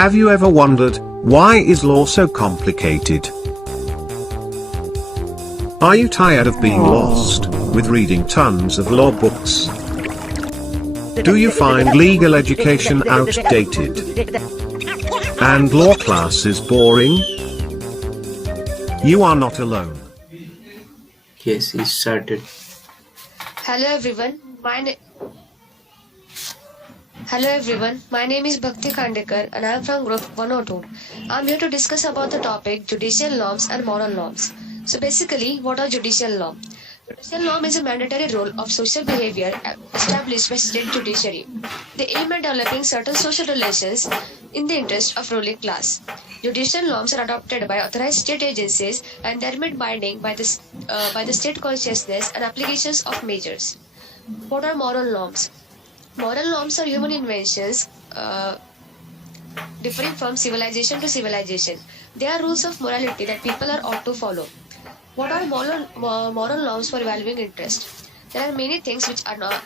Have you ever wondered, why is law so complicated? Are you tired of being lost, with reading tons of law books? Do you find legal education outdated? And law classes boring? You are not alone. Yes, he started. Hello everyone. Hello everyone. My name is Bhakti Khandekar and I am from Group 102. I am here to discuss about the topic judicial norms and moral norms. So basically, what are judicial norms? Judicial norm is a mandatory rule of social behavior established by state judiciary. They aim at developing certain social relations in the interest of ruling class. Judicial norms are adopted by authorized state agencies and they are made binding by the state consciousness and applications of measures. What are moral norms? Moral norms are human inventions differing from civilization to civilization. They are rules of morality that people are ought to follow. What are moral norms for evaluating interest? There are many things which are not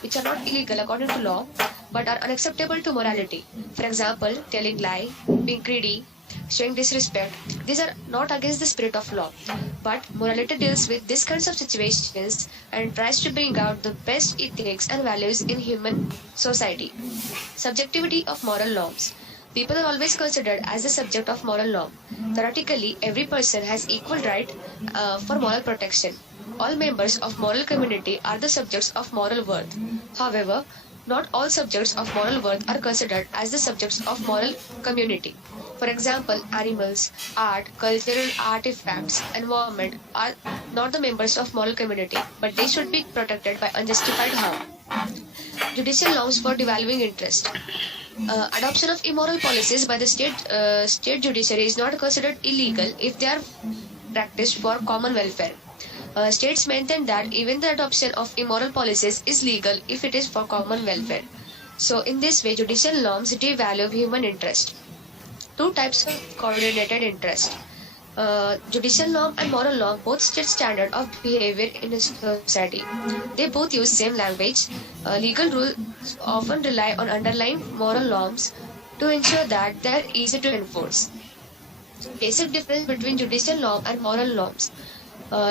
illegal according to law, but are unacceptable to morality. For example, telling lie, being greedy, showing disrespect. These are not against the spirit of law, but morality deals with these kinds of situations and tries to bring out the best ethics and values in human society. Subjectivity of moral norms. People are always considered as the subject of moral norm. Theoretically, every person has equal right for moral protection. All members of moral community are the subjects of moral worth. However, not all subjects of moral worth are considered as the subjects of moral community. For example, animals, art, cultural artifacts, environment are not the members of moral community, but they should be protected by unjustified harm. Judicial norms for devaluing interest. Adoption of immoral policies by the state judiciary is not considered illegal if they are practiced for common welfare. States maintain that even the adoption of immoral policies is legal if it is for common welfare. So in this way, judicial norms devalue human interest. Two types of coordinated interest. Judicial norm and moral norm both state standard of behavior in a society. They both use same language. Legal rules often rely on underlying moral norms to ensure that they are easy to enforce. Basic difference between judicial norm and moral norms.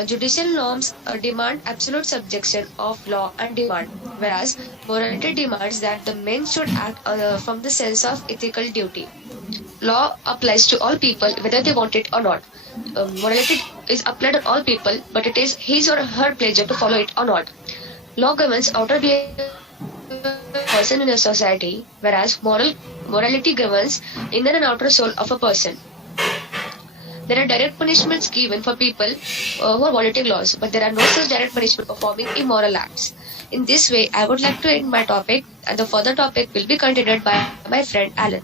Judicial norms demand absolute subjection of law and demand, whereas morality demands that the men should act from the sense of ethical duty. Law applies to all people whether they want it or not. Morality is applied on all people, but it is his or her pleasure to follow it or not. Law governs outer behavior of a person in a society, whereas morality governs inner and outer soul of a person. There are direct punishments given for people who are violating laws, but there are no such direct punishment for performing immoral acts. In this way, I would like to end my topic, and the further topic will be continued by my friend Alan.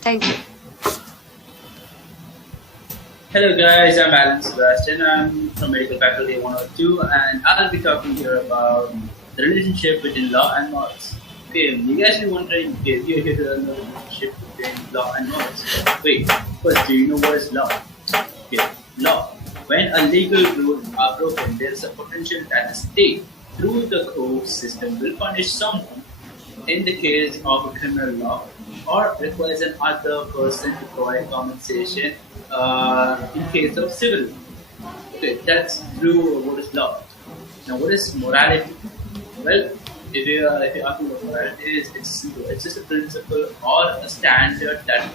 Thank you. Hello guys, I'm Alan Sebastian. I'm from Medical Faculty 102 and I'll be talking here about the relationship between law and morals. Okay, you guys are wondering, okay, you're here to learn the relationship between law and morals. Wait, first, do you know what is law? Okay, law. When a legal rule are broken, there is a potential that the state, through the court system, will punish someone in the case of a criminal law or requires an other person to provide compensation in case of civil. Okay, that's through what is law. Now, what is morality? Well, if you ask me what morality is, it's simple. It's just a principle or a standard that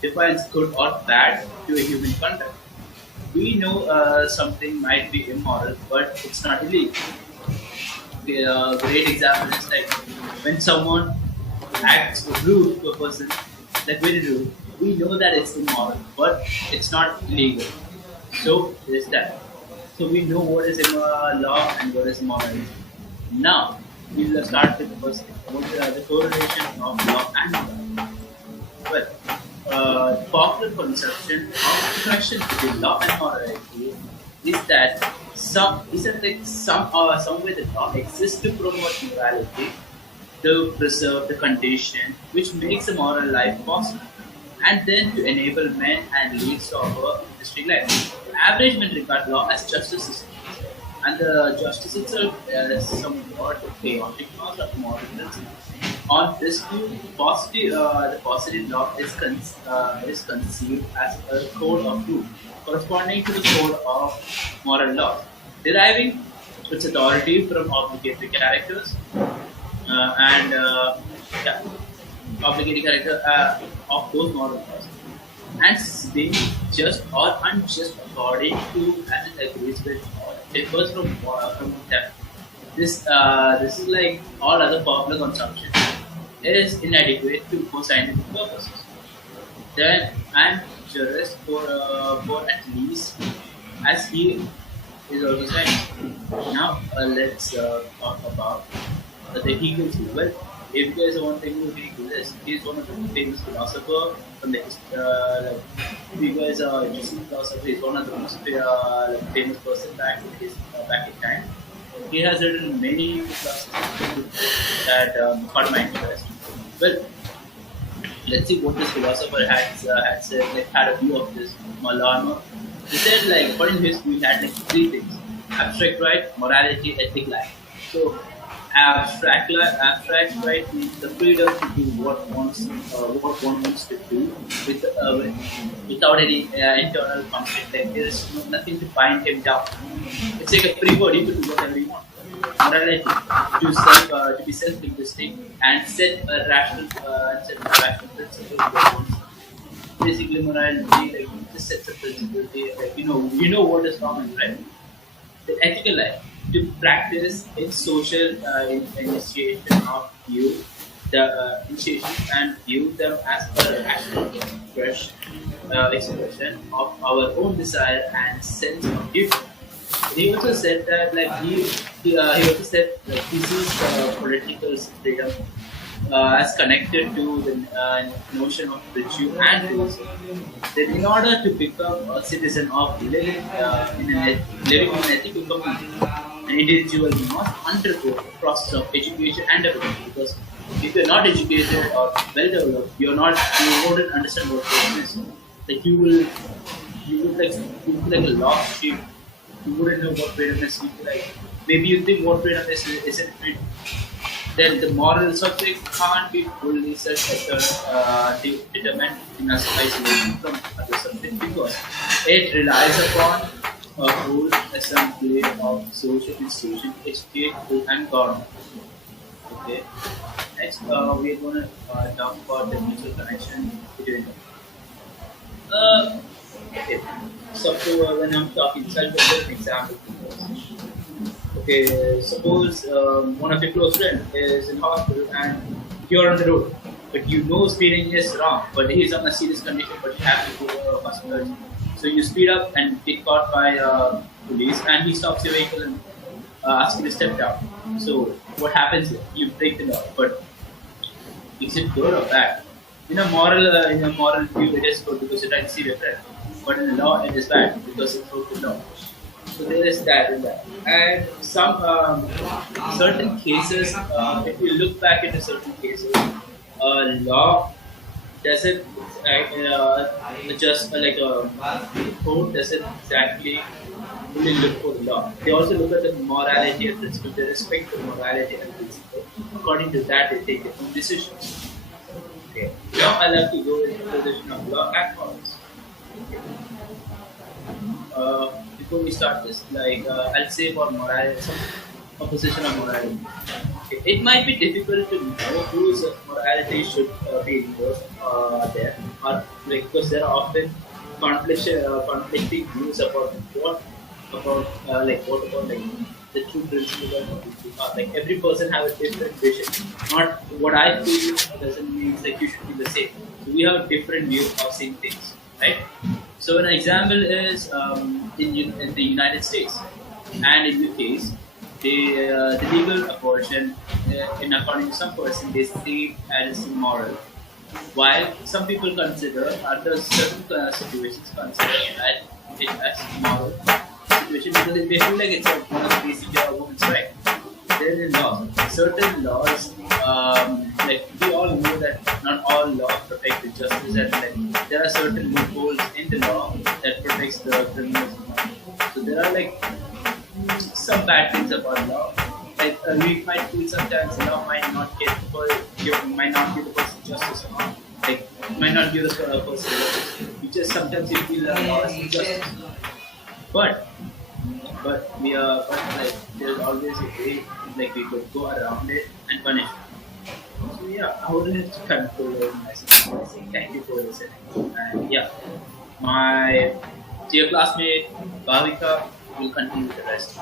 defines good or bad to a human conduct. We know something might be immoral, but it's not illegal. Okay, a great example is like when someone acts rude to a person, like very rude, we know that it's immoral, but it's not illegal. So there's that. So we know what is law and what is morality. Now we'll start with the first thing. What is the correlation of law and morality? Well, popular conception of the connection between law and morality is that some way the law exists to promote morality, to preserve the condition which makes a moral life possible, and then to enable men and leads to offer interesting life. The average men regard law as justice system, and the justice itself is somewhat chaotic laws of moral principles. On this view, the positive law is conceived as a code of rule corresponding to the code of moral law, deriving its authority from obligatory characters and yeah, obligatory character of those moral laws, and being just or unjust according to as it agrees with or differs from them. This is like all other popular consumption is inadequate for scientific purposes. Then I'm jurist for at least as he is also saying. Now let's talk about the Hegel theory. Well, if you guys want to know who Hegel is, he's one of the famous philosophers from the like, if you guys are interested in philosophy, he's one of the most famous person back in time. He has written many philosophy that caught my interest. Well, let's see what this philosopher had said, like had a view of this Malano. He said like according to his view, he had like three things: abstract right, morality, ethic life. So abstract right means the freedom to do what one wants to do without any internal conflict. Like there is nothing to bind him down. It's like a free word. You can do whatever you want. Morality to be self-interesting and set a rational principle. Basically, morality like just sets a principle. Like you know what is wrong and right. The ethical life to practice its social initiation of view the initiation and view them as a rational fresh expression of our own desire and sense of duty. He also said that like he also said like he sees political freedom as connected to the notion of virtue and philosophy. Then, in order to become a citizen of living living in an ethical community, an individual must undergo a process of education and development. Because if you're not educated or well developed, you wouldn't understand what freedom is. Like you would like a lost sheep. You wouldn't know what freedom is. You'd be like, maybe you think what freedom isn't freedom. Then the moral subject can't be fully determined in isolation from other subject because it relies upon a whole assembly of social institutions, state and government. Okay. Next, we are going to talk about the mutual connection between them. Okay. So when I'm talking, so I'll give an example. Okay, suppose one of your close friends is in hospital and you're on the road, but you know speeding is wrong, but he's on a serious condition, but you have to go to hospital. So you speed up and get caught by police, and he stops your vehicle and asks you to step down. So what happens? You break the law, but is it good or bad? In a moral view, it is good because you try to save your friend, but in the law, it is bad because it broke the law. So there is that in that. And some certain cases, if you look back into certain cases, law doesn't just like a code doesn't exactly really look for the law. They also look at the morality and principle. They respect the morality and principle. According to that, they take their own decisions. Okay. Now I'll have to go into the position of law and morals. Before we start this, like I'll say about morality, some opposition of morality. Okay. It might be difficult to know whose morality should be enforced there, or like because there are often conflicting views about what about like the true principle of like every person have a different vision. Not what I feel doesn't mean like you should be the same. So we have different views of same things, right? So an example is in the United States and in UK's, the legal abortion, in according to some person, they see as immoral, while some people consider under certain situations consider that it as moral situation because they feel like it's one of the basic women's right. There is law. Certain laws, like we all know that not all laws protect the justice and like there are certain loopholes in the law that protects the criminals. So there are like some bad things about law, like we might feel sometimes law might not get might not give the person justice or not. Like might not give the person justice. You just sometimes you feel that law is injustice. But we are but like there's always a way like we could go around it and punish it. So yeah, I would have to conclude myself. Thank you for listening. And yeah, my dear classmate Bhavika will continue the rest.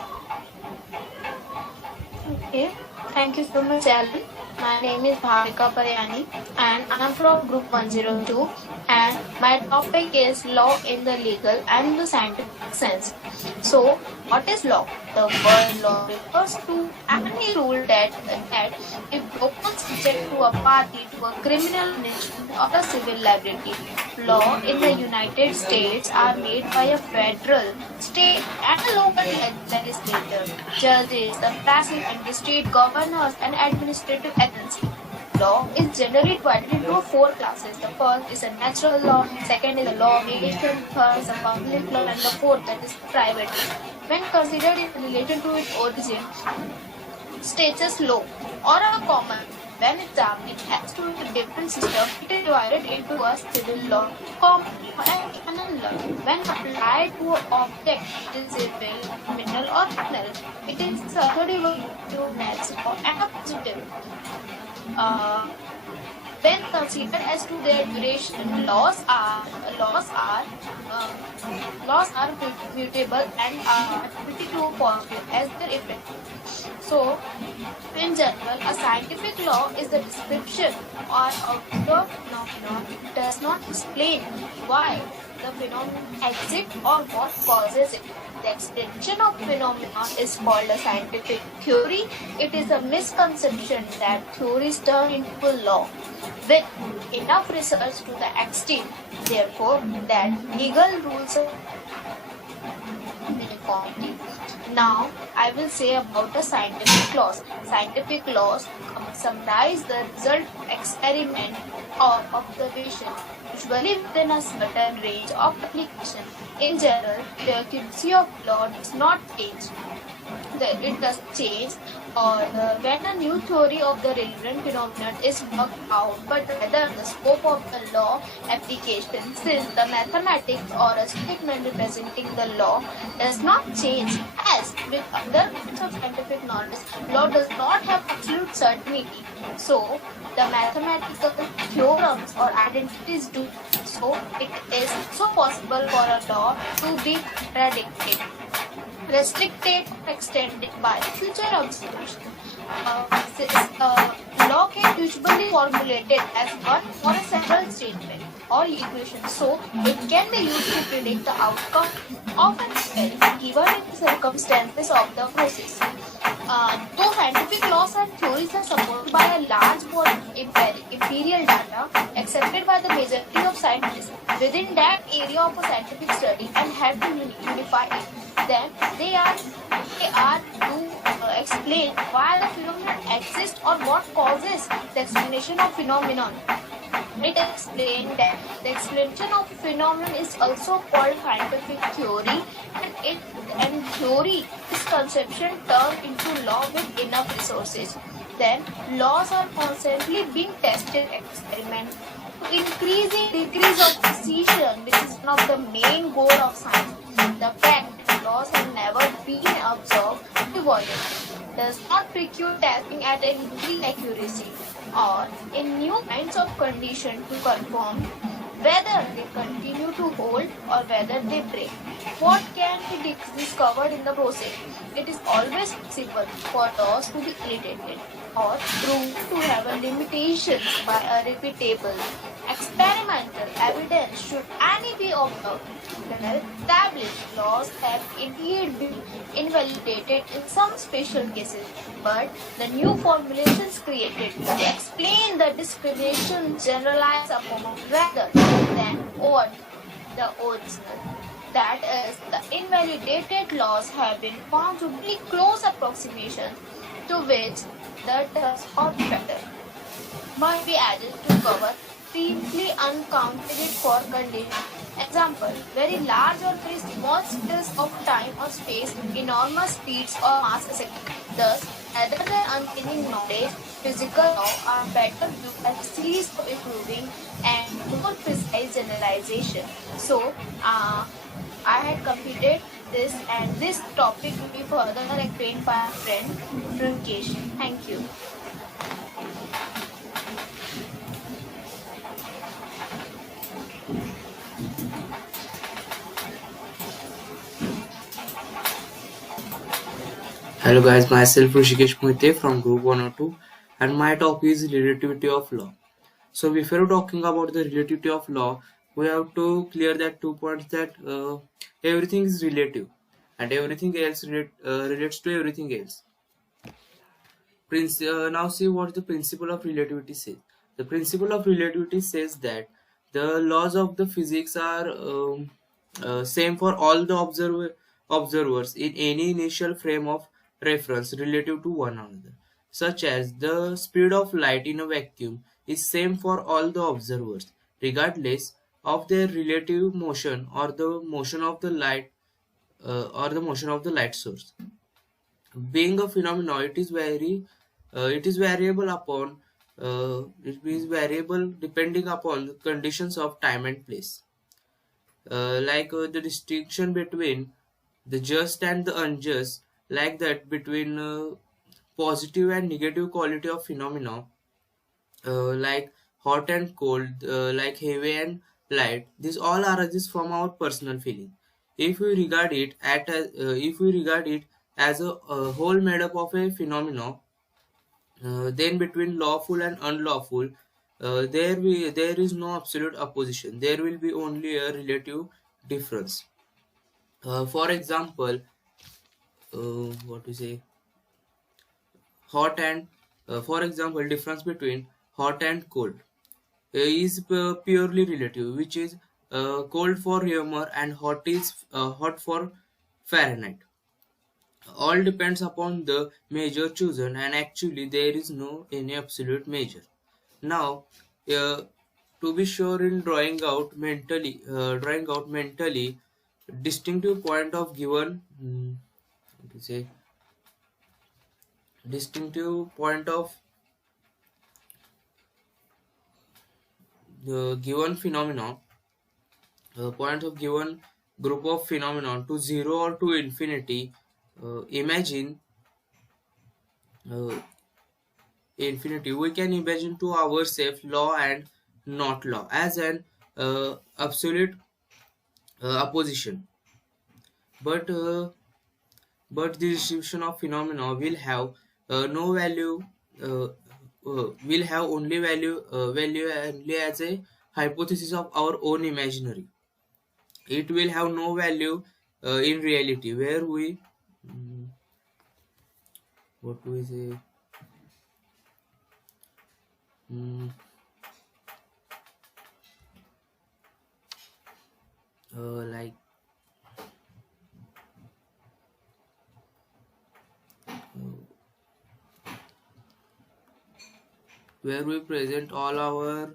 Okay, thank you so much, Alan. My name is Bhavika Paryani and I'm from Group 102 and my topic is law in the legal and the scientific sense. So, what is law? The word law refers to any rule that if broken subject to a party to a criminal punishment or a civil liability. Law in the United States are made by a federal, state and a local legislature, judges, the president, the state governors and administrative agency. Law is generally divided into four classes. The first is a natural law, second is a law of nature, third is a public law and the fourth that is private law. When considered in relation to its origin, status law or a common when examined as to the different system, it is divided into a civil law, common law, and canon law. When applied to an object, it is civil, criminal, or penal. It is certainly to natural and a positive. When considered as to their duration, laws are mutable and are pretty to positive as their effect. So, in general, a scientific law is the description or observed phenomenon. It does not explain why the phenomenon exists or what causes it. The extension of phenomenon is called a scientific theory. It is a misconception that theories turn into a law with enough research to the extent, therefore, that legal rules are uniformity. Now, I will say about the scientific laws. Scientific laws summarize the result of experiment or observation, usually within a certain range of application. In general, the accuracy of law does not change. It does change or when a new theory of the relevant phenomenon is worked out, but rather the scope of the law application, since the mathematics or a statement representing the law does not change. As with other kinds of scientific knowledge, law does not have absolute certainty. So, the mathematical theorems or identities do. So, it is so possible for a law to be predicted, restricted or extended by future observation. Law can usually formulated as one or a several statement or equation, so it can be used to predict the outcome of an experiment given in the circumstances of the process. Though scientific laws and theories are supported by a large body of imperial data accepted by the majority of scientists within that area of a scientific study and have to unify it, then they are to explain why the phenomenon exists or what causes the explanation of phenomenon. It explained that the explanation of phenomenon is also called scientific theory, and theory is conception turned into law with enough resources. Then laws are constantly being tested experiment to increasing degrees of precision, which is one of the main goal of science. The fact that laws have never been observed to violate does not preclude testing at an increased accuracy or in new kinds of condition to confirm whether they continue to hold or whether they break. What can be discovered in the process? It is always possible for laws to be irritated or proved to have a limitations by a repeatable experimental evidence should any be observed. The established laws have indeed been invalidated in some special cases, but the new formulations created to explain the discrimination generalize upon rather than what the original. That is, the invalidated laws have been found to be close approximations to which the terms of better might be added to cover previously uncounted for condition. Example, very large or very small scales of time or space, enormous speeds or mass a second. Thus, Rather than uncleaning knowledge, physical law are better viewed as a series of improving and more precise generalization. So, I had completed this, and this topic will be further explained by our friend Rinkesh. Thank you. Hello guys, myself Rishikesh Mohite from Group 102 and my topic is relativity of law. So before talking about the relativity of law, we have to clear that 2 points that everything is relative and everything else relates to everything else. Now see what the principle of relativity says. The principle of relativity says that the laws of the physics are same for all the observers in any initial frame of reference relative to one another, such as the speed of light in a vacuum is same for all the observers, regardless of their relative motion or the motion of the light source. Being a phenomenon, it is variable depending upon the conditions of time and place. The distinction between the just and the unjust, like that between positive and negative quality of phenomena, like hot and cold, like heavy and light. This all arises from our personal feeling. If we regard it as a whole made up of a phenomena, then between lawful and unlawful, there is no absolute opposition. There will be only a relative difference. For example, what we say, hot and for example, difference between hot and cold is purely relative, which is cold for humor and hot for Fahrenheit. All depends upon the measure chosen, and actually there is no any absolute measure. Now, uh, to be sure, in drawing out mentally distinctive point of given what to say distinctive point of the given phenomenon, point of given group of phenomenon to zero or to infinity. Imagine uh, infinity. We can imagine to ourselves law and not law as an absolute opposition, but the distribution of phenomena will have no value. Uh, will have only value only as a hypothesis of our own imaginary. It will have no value in reality, where we what do we say mm, like where we present all our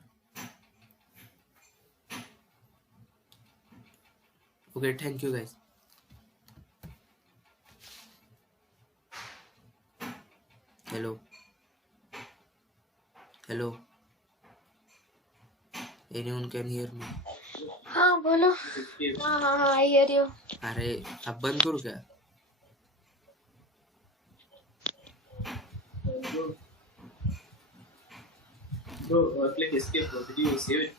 okay. Thank you guys. Hello. Hello. Anyone can hear me? हाँ बोलो. हाँ I hear you. अरे अब बंद करूँ क्या? Go click escape. Did you save it?